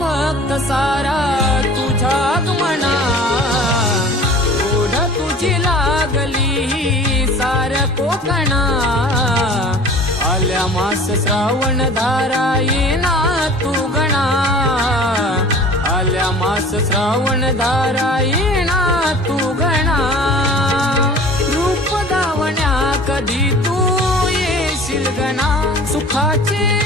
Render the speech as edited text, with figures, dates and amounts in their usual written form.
भक्त सारा तुझ्या आगमना ओढ तुझी लागली सार कोकणा आल्या मास श्रावण धारा येना तू गणा आल्या मास श्रावण धारा येना तू गणा रूप दावण्या कधी तू येशील गणा सुखाचे